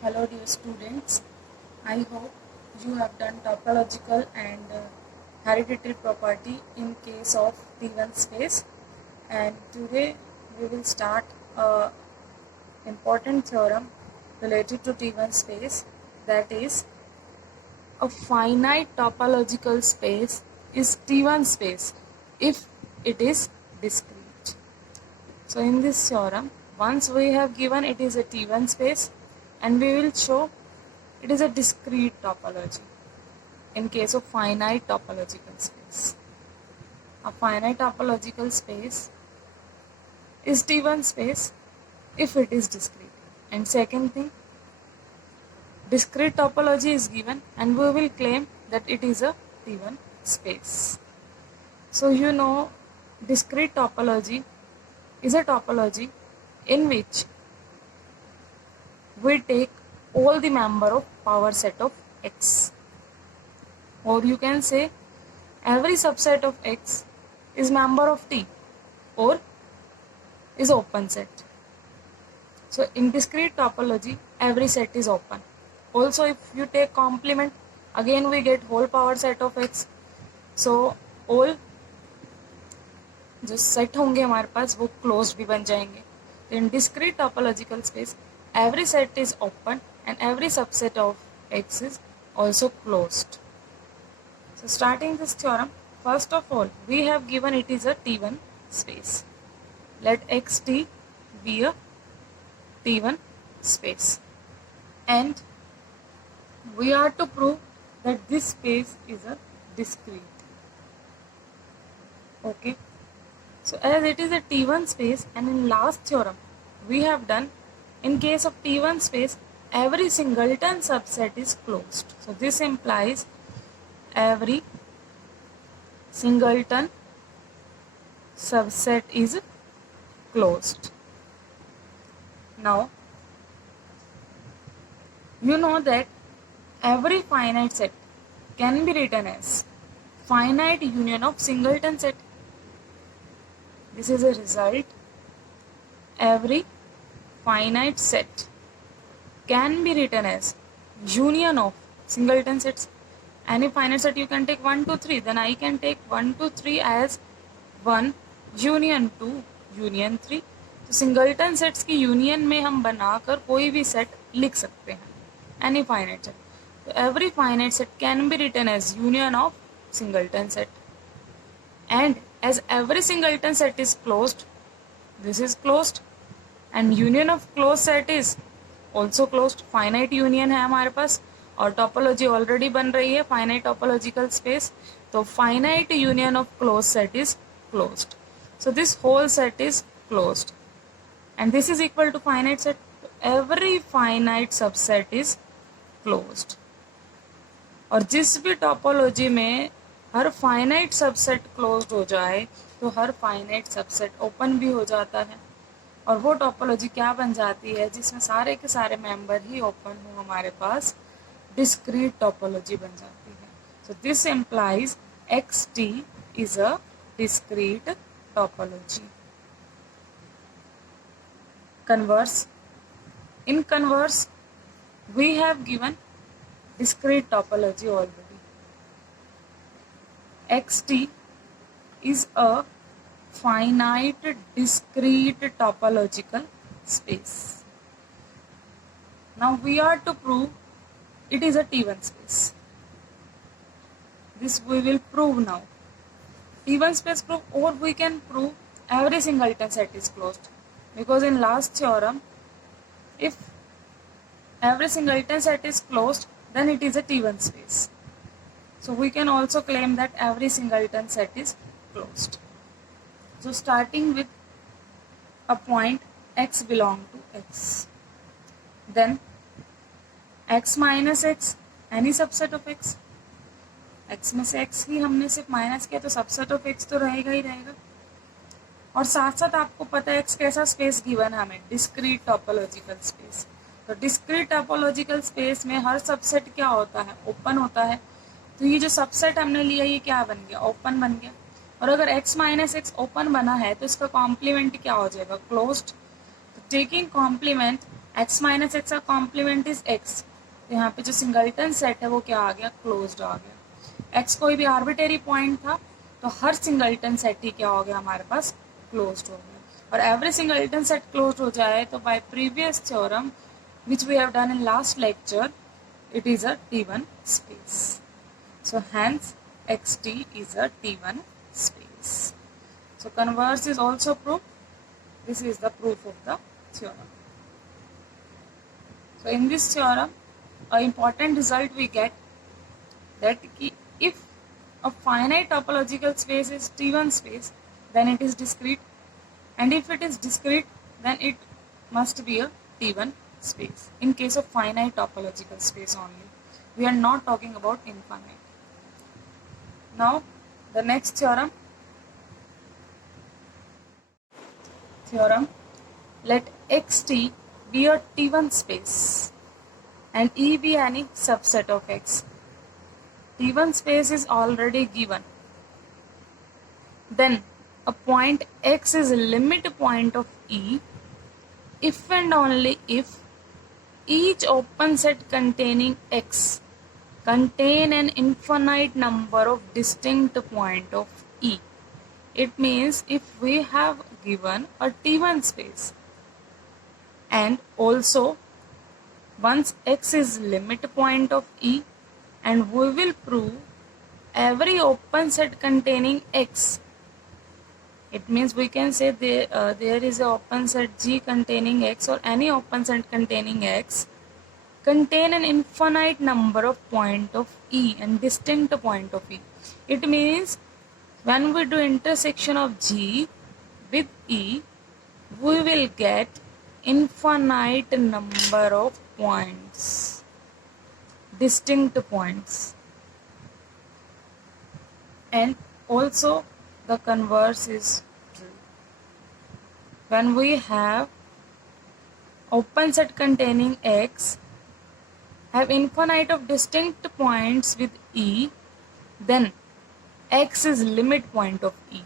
Hello dear students, I hope you have done topological and hereditary property in case of T1 space, and today we will start a important theorem related to T1 space, that is a finite topological space is T1 space if it is discrete. So in this theorem, once we have given it is a T1 space, and we will show it is a discrete topology in case of finite topological space. A finite topological space is T1 space if it is discrete. And second thing, discrete topology is given and we will claim that it is a T1 space. So you know, discrete topology is a topology in which we take all the member of power set of X, or you can say every subset of X is member of T or is open set. So in discrete topology every set is open. Also if you take complement, again we get whole power set of X. So all जो set होंगे हमारे पास वो closed भी बन जाएंगे. In discrete topological space every set is open and every subset of X is also closed. So starting this theorem, first of all we have given it is a T1 space. Let Xt be a T1 space, and we are to prove that this space is a discrete. Okay, so as it is a T1 space, and in last theorem we have done in case of T1 space every singleton subset is closed. So this implies every singleton subset is closed. Now you know that every finite set can be written as finite union of singleton set. This is a result. Every finite set can be written as union of singleton sets. Any finite set you can take 1 to 3, then I can take 1 to 3 as 1 union 2 union 3. तो singleton sets की union में हम बनाकर कोई भी set लिख सकते हैं, एनी फाइनाइट सेट. तो every finite set can be written as union of singleton set, and as every singleton set is closed, this is closed, and union of closed set is also closed. finite union है हमारे पास और topology already बन रही है finite topological space, तो finite union of closed set is closed. So this whole set is closed, and this is equal to finite set. Every finite subset is closed. और जिस भी टोपोलॉजी में हर finite subset closed हो जाए तो हर finite subset open भी हो जाता है, और वो टोपोलॉजी क्या बन जाती है जिसमें सारे के सारे मेंबर ही ओपन हो, हमारे पास डिस्क्रीट टोपोलॉजी बन जाती है. So this implies Xt is a discrete topology. Converse. In converse we have given discrete topology already. Xt is a finite discrete topological space. Now we are to prove it is a T1 space. This we will prove now. T1 space proof, or we can prove every singleton set is closed, because in last theorem if every singleton set is closed then it is a T1 space. So we can also claim that every singleton set is closed. So starting with a point X belong to X, then X minus X, any subset of X. X में से X ही हमने सिर्फ minus किया तो subset of X तो रहेगा ही रहेगा. और साथ साथ आपको पता है X कैसा स्पेस गिवन है हमें, डिस्क्रीट टोपोलॉजिकल स्पेस. तो डिस्क्रीट टोपोलॉजिकल स्पेस में हर सबसेट क्या होता है, ओपन होता है. तो ये जो सबसेट हमने लिया ये क्या बन गया, ओपन बन गया. और अगर X माइनस एक्स ओपन बना है तो इसका कॉम्प्लीमेंट क्या हो जाएगा, क्लोज्ड. तो taking complement x minus x का कॉम्प्लीमेंट इज x, तो यहाँ पे जो सिंगल्टन सेट है वो क्या आ गया, क्लोज्ड आ गया। x कोई भी आर्बिटरी पॉइंट था, तो हर सिंगल्टन सेट ही क्या हो गया हमारे पास, क्लोज्ड हो गया। और एवरी सिंगल्टन सेट क्लोज्ड हो जाए तो bye previous theorem which we have done in last lecture, it is a T1 space. So hence xt is a T1 space. So converse is also proved. This is the proof of the theorem. So in this theorem, an important result we get that if a finite topological space is T1 space, then it is discrete, and if it is discrete, then it must be a T1 space. In case of finite topological space only, we are not talking about infinite. Now the next theorem, let xt be a T1 space and E be any subset of X. T1 space is already given. Then a point X is a limit point of E if and only if each open set containing X contain an infinite number of distinct points of E. It means if we have given a T1 space and also once X is limit point of E, and we will prove every open set containing X. It means we can say there is an open set G containing X, or any open set containing X contain an infinite number of point of E and distinct point of E. It means when we do intersection of G with E, we will get infinite number of points, distinct points. And also the converse is true. When we have open set containing X have infinite of distinct points with E, then X is limit point of E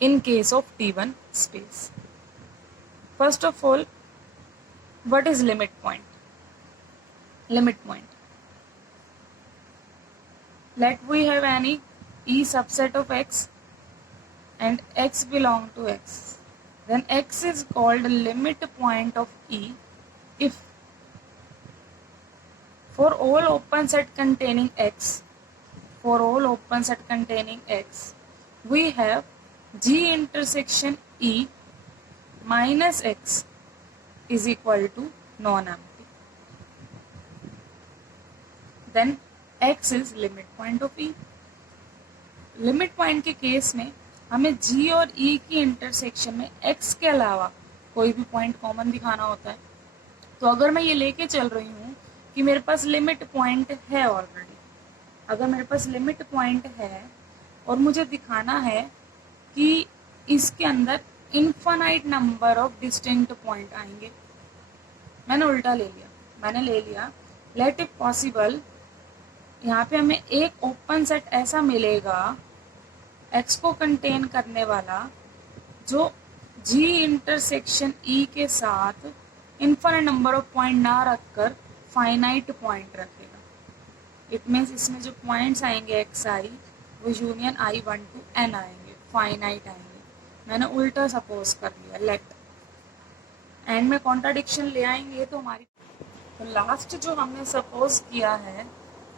in case of T1 space. First of all, what is limit point? Limit point. Let we have any E subset of X and X belong to X. Then X is called limit point of E if for all open set containing X, we have G intersection E minus X is equal to non-empty. Then X is limit point of E. Limit point के case में हमें G और E की intersection में X के अलावा कोई भी पॉइंट कॉमन दिखाना होता है। तो अगर मैं ये लेके चल रही हूँ कि मेरे पास लिमिट पॉइंट है ऑलरेडी, अगर मेरे पास लिमिट पॉइंट है और मुझे दिखाना है कि इसके अंदर infinite number of distinct point आएंगे, मैंने उल्टा ले लिया, मैंने ले लिया लेट इफ पॉसिबल, यहाँ पे हमें एक ओपन सेट ऐसा मिलेगा X को कंटेन करने वाला जो G इंटरसेक्शन E के साथ इनफाइनाइट नंबर ऑफ पॉइंट ना रखकर फाइनाइट पॉइंट रखेगा। इट मीन्स इसमें जो पॉइंट्स आएंगे xi वो यूनियन I1 to n आएंगे, फाइनाइट आएंगे। मैंने उल्टा सपोज कर लिया, लेट एंड में कॉन्ट्राडिक्शन ले आएंगे तो हमारी, तो लास्ट जो हमने सपोज किया है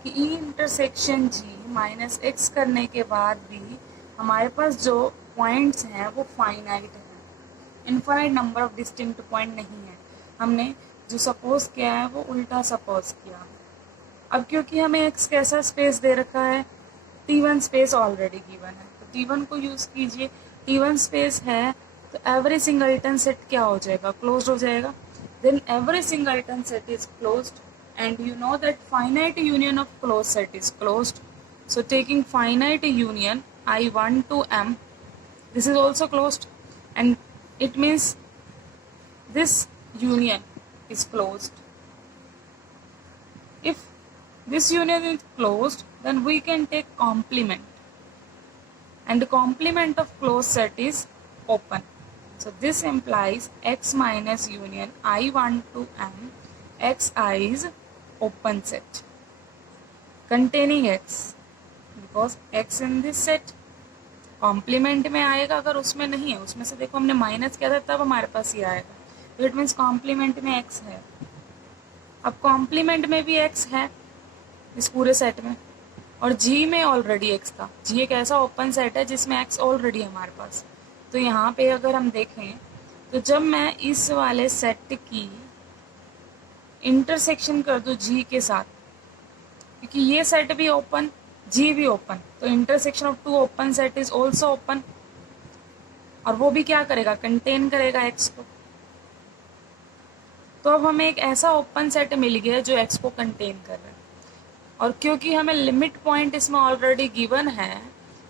कि E intersection G minus x करने के बाद भी हमारे पास जो पॉइंट्स हैं वो फाइनाइट हैं, infinite number of distinct point नहीं है। हमने जो सपोज किया है वो उल्टा सपोज किया। अब क्योंकि हमें एक्स कैसा स्पेस दे रखा है, T1 स्पेस ऑलरेडी गिवन है, तो T1 को यूज़ कीजिए। T1 स्पेस है तो एवरी सिंगल्टन सेट क्या हो जाएगा, क्लोज्ड हो जाएगा। Then every singleton set is closed and you know that finite union of closed set is closed. So taking finite union I1 to M, this is also closed, and it means this union is closed. If this union is closed, then we can take complement, and the complement of closed set is open. So this implies X minus union I1 to M Xi is open set containing X because X in this set complement में आएगा, अगर उसमें नहीं है, उसमें से देखो हमने माइनस किया था तब हमारे पास ये आएगा, तो इट मीन्स कॉम्प्लीमेंट में x है। अब कॉम्प्लीमेंट में भी x है इस पूरे सेट में और G में ऑलरेडी x था। G एक ऐसा ओपन सेट है जिसमें x ऑलरेडी है हमारे पास। तो यहाँ पे अगर हम देखें तो जब मैं इस वाले सेट की इंटरसेक्शन कर दूँ G के साथ, क्योंकि ये सेट भी ओपन G भी ओपन, तो intersection of two open set is also open, और वो भी क्या करेगा, कंटेन करेगा x को। तो अब हमें एक ऐसा ओपन सेट मिल गया जो x को कंटेन कर रहा है, और क्योंकि हमें लिमिट पॉइंट इसमें ऑलरेडी गिवन है,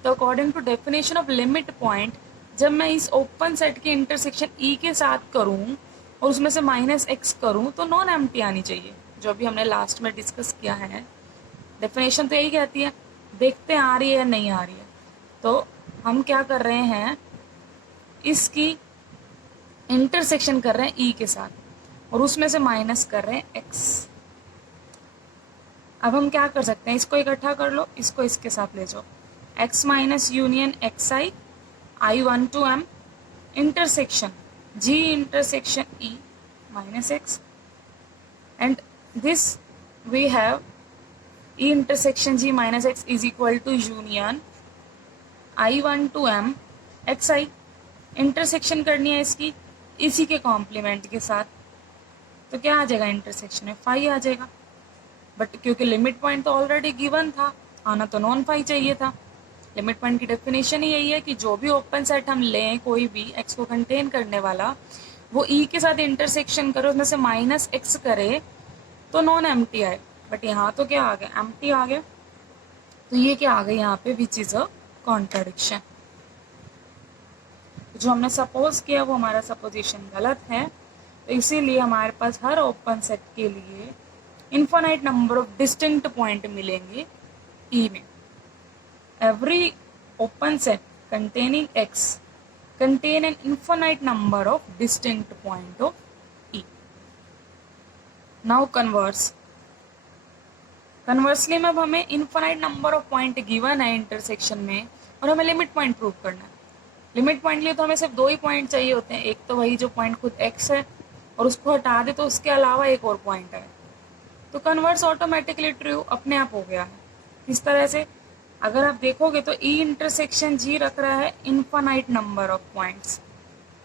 तो according to definition of limit point जब मैं इस ओपन सेट की इंटरसेक्शन E के साथ करूं और उसमें से -x करूं तो नॉन एम्प्टी आनी चाहिए, जो अभी हमने लास्ट में डिस्कस किया है। डेफिनेशन तो यही कहती है, देखते हैं आ रही है या नहीं आ रही है। तो हम क्या कर रहे हैं, इसकी इंटरसेक्शन कर रहे हैं E के साथ और उसमें से माइनस कर रहे हैं x। अब हम क्या कर सकते हैं, इसको इकट्ठा कर लो, इसको इसके साथ ले जाओ, x minus union xi I1 to M intersection G intersection E minus x, and this we have E intersection G minus x is equal to union I1 to M xi। Intersection करनी है इसकी इसी के complement के साथ, तो क्या आ जाएगा, इंटरसेक्शन में फाई आ जाएगा। बट क्योंकि लिमिट पॉइंट तो ऑलरेडी गिवन था, आना तो नॉन फाई चाहिए था। लिमिट पॉइंट की डेफिनेशन ही यही है कि जो भी ओपन सेट हम लें, कोई भी x को कंटेन करने वाला, वो E के साथ इंटरसेक्शन करे, उसमें से -x करे तो नॉन एम्प्टी आए। बट यहाँ तो क्या आ गया, एम्प्टी आ गया। तो ये क्या आ गया यहाँ पे, विच इज अ कॉन्ट्राडिक्शन। जो हमने सपोज किया वो हमारा सपोजिशन गलत है, तो इसीलिए हमारे पास हर ओपन सेट के लिए infinite number of distinct point मिलेंगे E में। Every open set containing X contain an infinite number of distinct point of E. Now conversely में अब हमें infinite number of point given है इंटरसेक्शन में और हमें लिमिट पॉइंट प्रूव करना है। लिमिट पॉइंट लिए तो हमें सिर्फ 2 ही पॉइंट चाहिए होते हैं, एक तो वही जो पॉइंट खुद x है और उसको हटा दे तो उसके अलावा एक और पॉइंट है, तो कन्वर्स ऑटोमेटिकली ट्रू अपने आप हो गया है। इस तरह से अगर आप देखोगे तो E इंटरसेक्शन G रख रहा है infinite number of points,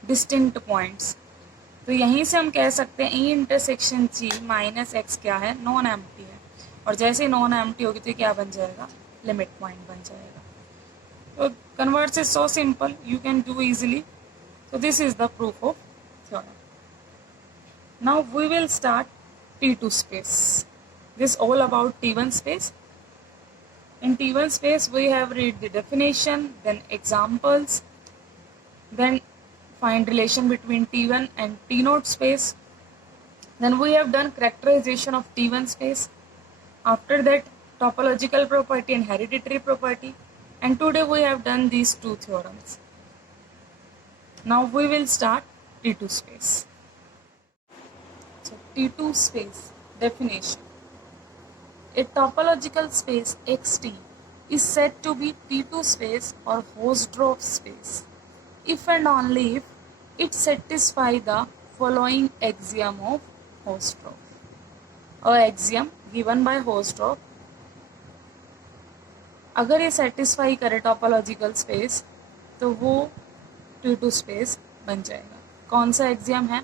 distinct points, तो यहीं से हम कह सकते हैं E intersection G minus x क्या है, नॉन एम्प्टी है, और जैसे ही नॉन एम्प्टी होगी तो क्या बन जाएगा, लिमिट पॉइंट बन जाएगा। तो converse is so simple, you can do easily. So this is the proof of theorem. Now we will start T2 space. This all about T1 space. In T1 space we have read the definition, then examples, then find relation between T1 and T0 space. Then we have done characterization of T1 space. After that topological property and hereditary property. And today we have done these 2 theorems. Now we will start T2 space. So T2 space definition. A topological space Xt is said to be T2 space or Hausdorff space if and only if it satisfies the following axiom of Hausdorff. A axiom given by Hausdorff, अगर ये satisfy करे topological space तो वो T2 space बन जाएगा। कौन सा exam है,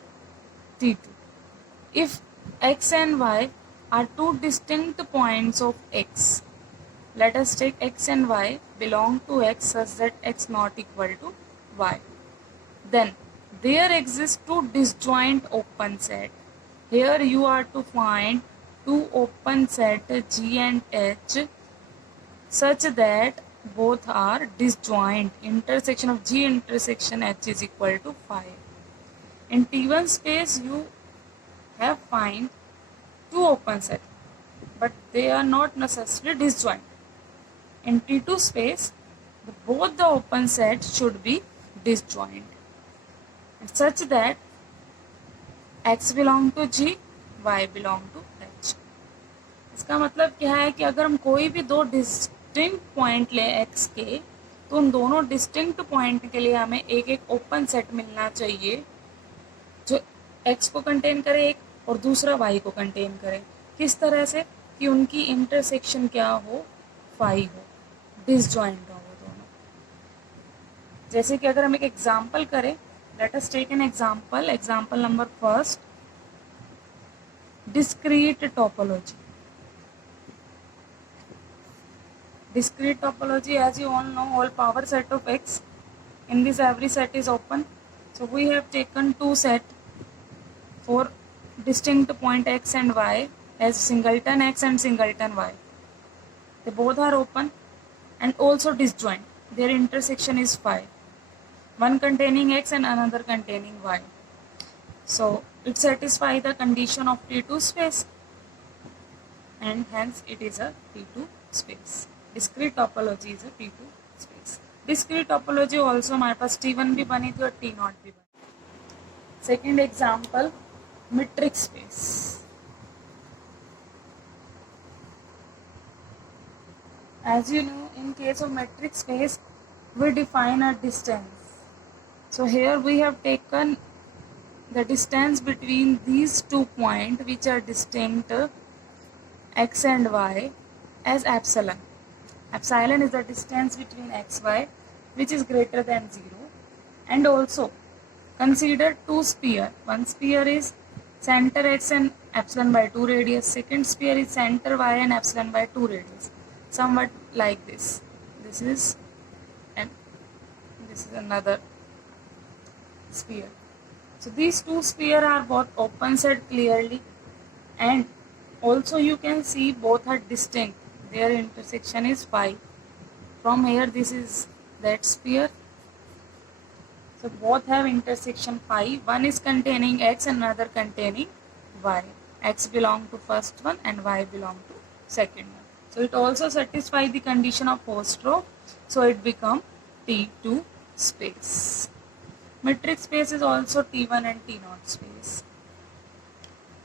T2। If x and y are two distinct points of x, let us take x and y belong to x such that x not equal to y, then there exist two disjoint open set. Here you are to find two open set G and H such that both are disjoint. Intersection of G intersection H is equal to 5. In T1 space you have find two open set, but they are not necessarily disjoint. In T2 space both the open sets should be disjoint. such that x belong to G, y belong to H। इसका मतलब क्या है कि अगर हम कोई भी दो डिस्टिंक्ट पॉइंट लें x के, तो उन दोनों डिस्टिंक्ट पॉइंट के लिए हमें एक एक ओपन सेट मिलना चाहिए जो x को कंटेन करे एक और दूसरा y को कंटेन करे। किस तरह से कि उनकी इंटरसेक्शन क्या हो, फाई हो, डिसजॉइंट हो वो दोनों। जैसे कि अगर हम एक एग्जाम्पल करें, let us take an example, example number first, discrete topology। Discrete topology, as you all know, all power set of x. In this, every set is open. So we have taken two set for distinct point x and y as singleton x and singleton y. They both are open and also disjoint. Their intersection is phi. One containing x and another containing y. So it satisfies the condition of T2 space, and hence it is a T2 space. Discrete topology is a T2 space. Discrete topology also हमारे पास T1 भी बनी थी और T0 भी बनी। Second example, metric space। As you know, in case of metric space, we define a distance. So here we have taken the distance between these 2 points which are distinct x and y as epsilon. Epsilon is the distance between x, y which is greater than 0, and also consider two sphere. One sphere is center x and epsilon by 2 radius, second sphere is center y and epsilon by 2 radius, somewhat like this. This is another sphere. So these two spheres are both open set clearly, and also you can see both are distinct. Their intersection is phi. From here, this is that sphere. So both have intersection phi. One is containing x and another containing y. X belong to first one and y belong to second one. So it also satisfies the condition of first row. So it become T2 space. Metric space is also T1 and T0 space.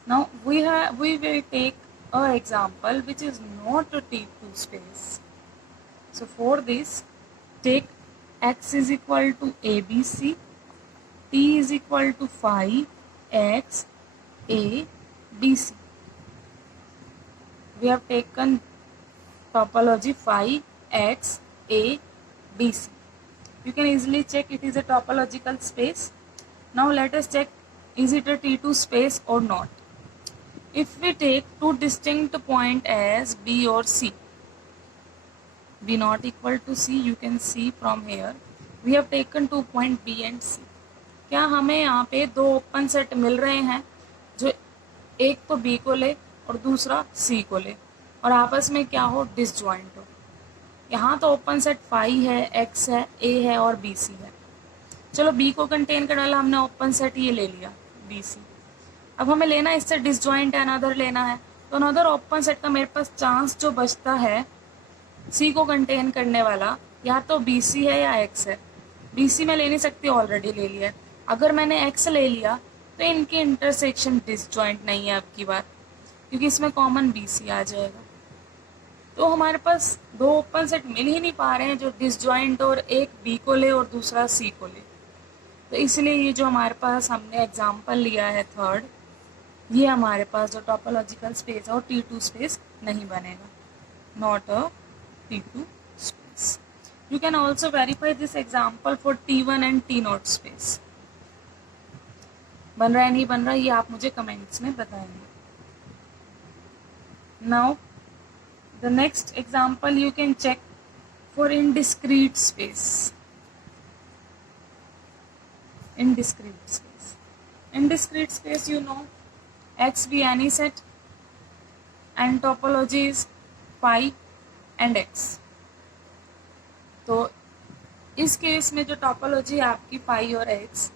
Now we will take an example which is not a T2 space. So for this, take x is equal to ABC, t is equal to phi x a bc. We have taken topology phi x a bc. You can easily check it is a topological space. Now let us check, is it a T2 space or not. If we take two distinct points as B or C, B not equal to C, you can see from here, we have taken 2 point B and C. क्या हमें यहाँ पे दो open set मिल रहे हैं जो एक तो B को ले और दूसरा C को ले और आपस में क्या हो, डिसजॉइंट हो। यहाँ तो ओपन सेट फाई है, x है, a है और bc है। चलो b को कंटेन कर डाला हमने, ओपन सेट ये ले लिया bc। अब हमें लेना है इससे डिसजॉइंट अनदर लेना है, तो अनदर ओपन सेट का मेरे पास चांस जो बचता है c को कंटेन करने वाला, या तो bc है या x है। bc में ले नहीं सकती, ऑलरेडी ले लिया है। अगर मैंने x ले लिया तो इनकी इंटरसेक्शन डिसजॉइंट नहीं है अब की बार, क्योंकि इसमें कॉमन bc आ जाएगा। तो हमारे पास दो ओपन सेट मिल ही नहीं पा रहे हैं जो डिसजॉइंट और एक बी को ले और दूसरा सी को ले। तो इसलिए ये जो हमारे पास हमने एग्जांपल लिया है थर्ड, ये हमारे पास जो टोपोलॉजिकल स्पेस है और T2 स्पेस नहीं बनेगा, not a T2 space. You can also verify this example for T1 and T0 space. बन रहा है नहीं बन रहा, ये आप मुझे कमेंट्स में बताएंगे। Now the next example you can check for indiscrete space. Indiscrete space. Indiscrete space, you know, x be any set and topology is phi and x. तो इस केस में जो टोपोलॉजी है आपकी पाई और x,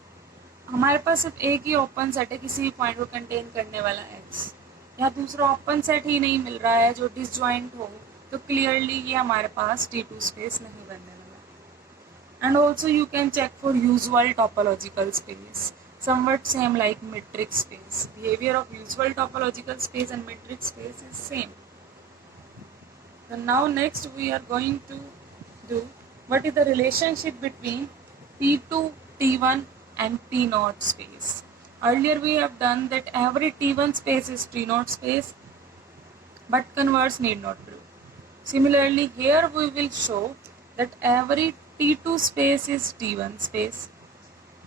हमारे पास सिर्फ एक ही ओपन सेट है किसी भी पॉइंट को कंटेन करने वाला x, या दूसरा ओपन सेट ही नहीं मिल रहा है जो डिसजॉइंट हो, तो क्लियरली ये हमारे पास T2 स्पेस नहीं बनने वाला। And also you can check for usual topological space, somewhat same like metric space. Behavior of usual topological space and metric space is same. Then now next we are going to do what is the relationship between T2, T1 and T0 space. Earlier we have done that every T1 space is T0 space, but converse need not prove. Similarly, here we will show that every T2 space is T1 space,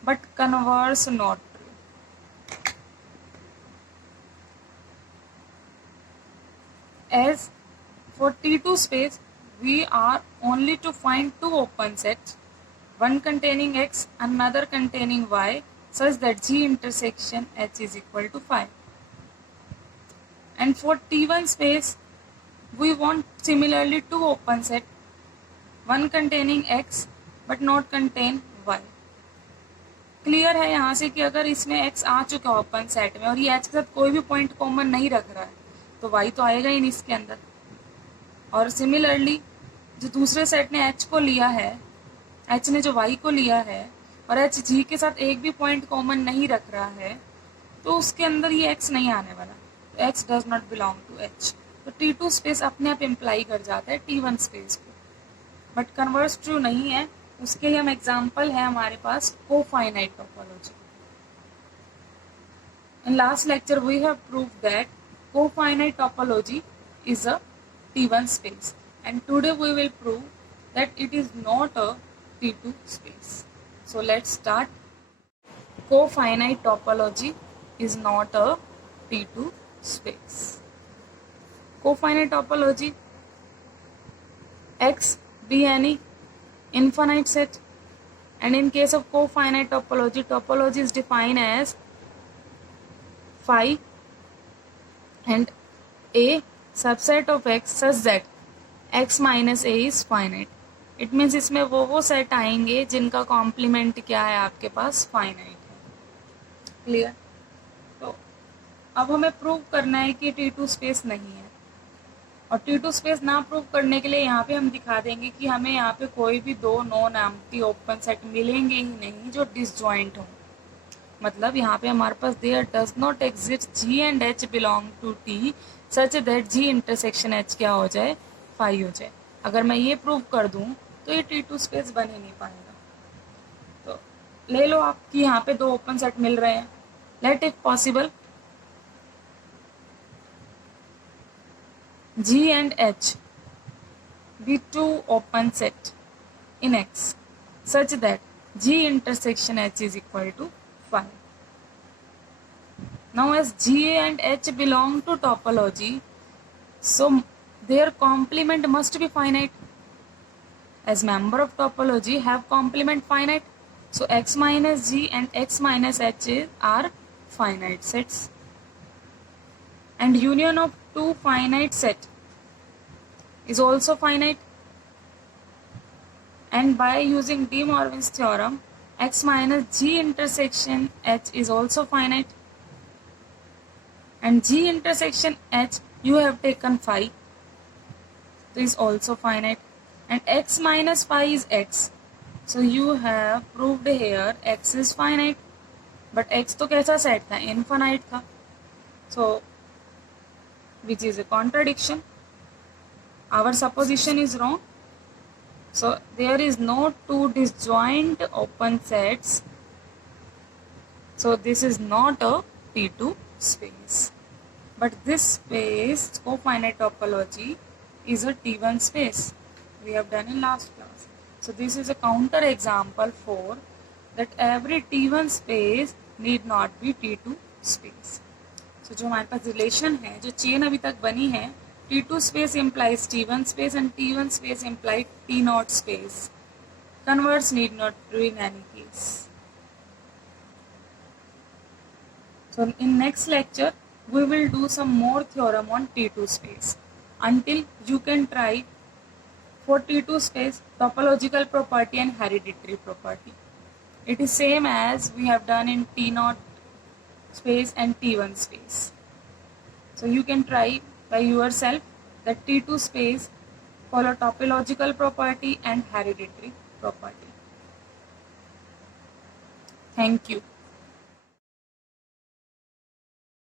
but converse not true. As for T2 space, we are only to find two open sets, one containing X, another containing Y, such that G intersection H is equal to 5. And for T1 space, we want similarly two open set, one containing X but not contain Y. Clear है यहाँ से कि अगर इसमें X आ चुका है open set में और ये H के साथ कोई भी पॉइंट कॉमन नहीं रख रहा है तो Y तो आएगा ही नहीं इसके अंदर. और सिमिलरली जो दूसरे सेट ने H को लिया है, H ने जो Y को लिया है और H G के साथ एक भी पॉइंट कॉमन नहीं रख रहा है तो उसके अंदर ये X नहीं आने वाला. तो X does not belong to H. तो T2 स्पेस अपने आप इम्प्लाई कर जाता है T1 स्पेस को, बट कन्वर्स ट्रू नहीं है. उसके ही हम एग्जाम्पल है हमारे पास cofinite topology. In last lecture we have proved that cofinite topology is a T1 space, and today we will prove that it is not a T2 space. So let's start. Cofinite topology is not a T2 space. Cofinite topology, X be any infinite set, and in case of cofinite topology, topology is defined as phi and a subset of X such that X minus A is finite. It means इसमें वो set आएंगे जिनका complement क्या है आपके पास finite है. Clear. तो अब हमें प्रूव करना है कि T2 स्पेस नहीं है, और T2 स्पेस ना प्रूव करने के लिए यहाँ पे हम दिखा देंगे कि हमें यहाँ पे कोई भी दो नॉन एम्प्टी ओपन सेट मिलेंगे ही नहीं जो डिसजॉइंट हो. मतलब यहाँ पे हमारे पास there does not exist G and H belong to T such that G intersection H क्या हो जाए, फाई हो जाए. अगर मैं ये प्रूव कर दूँ तो ये T2 स्पेस बन ही नहीं पाएगा. तो ले लो आप कि यहाँ पे दो ओपन सेट मिल रहे हैं. Let if possible G and H be two open set in X such that G intersection H is equal to 5. Now as G and H belong to topology, so their complement must be finite. As member of topology have complement finite, so X minus G and X minus H are finite sets. And union of two finite set is also finite. And by using De Morgan's theorem, X minus G intersection H is also finite. And G intersection H you have taken phi, so is also finite. And X minus phi is X, so you have proved here X is finite. But X तो कैसा set था, infinite था. So which is a contradiction. Our supposition is wrong. So there is no two disjoint open sets. So this is not a T2 space. But this space, cofinite topology, is a T1 space. We have done in last class. So this is a counter example for that every T1 space need not be T2 space. So जो हमारे पास relation है, जो chain अभी तक बनी है, T2 space implies T1 space and T1 space implies T0 space. Converse need not true in any case. So in next lecture, we will do some more theorem on T2 space. Until you can try for T2 space, topological property and hereditary property. It is same as we have done in T0 space and T1 space. So you can try by yourself that T2 space follow topological property and hereditary property. Thank you.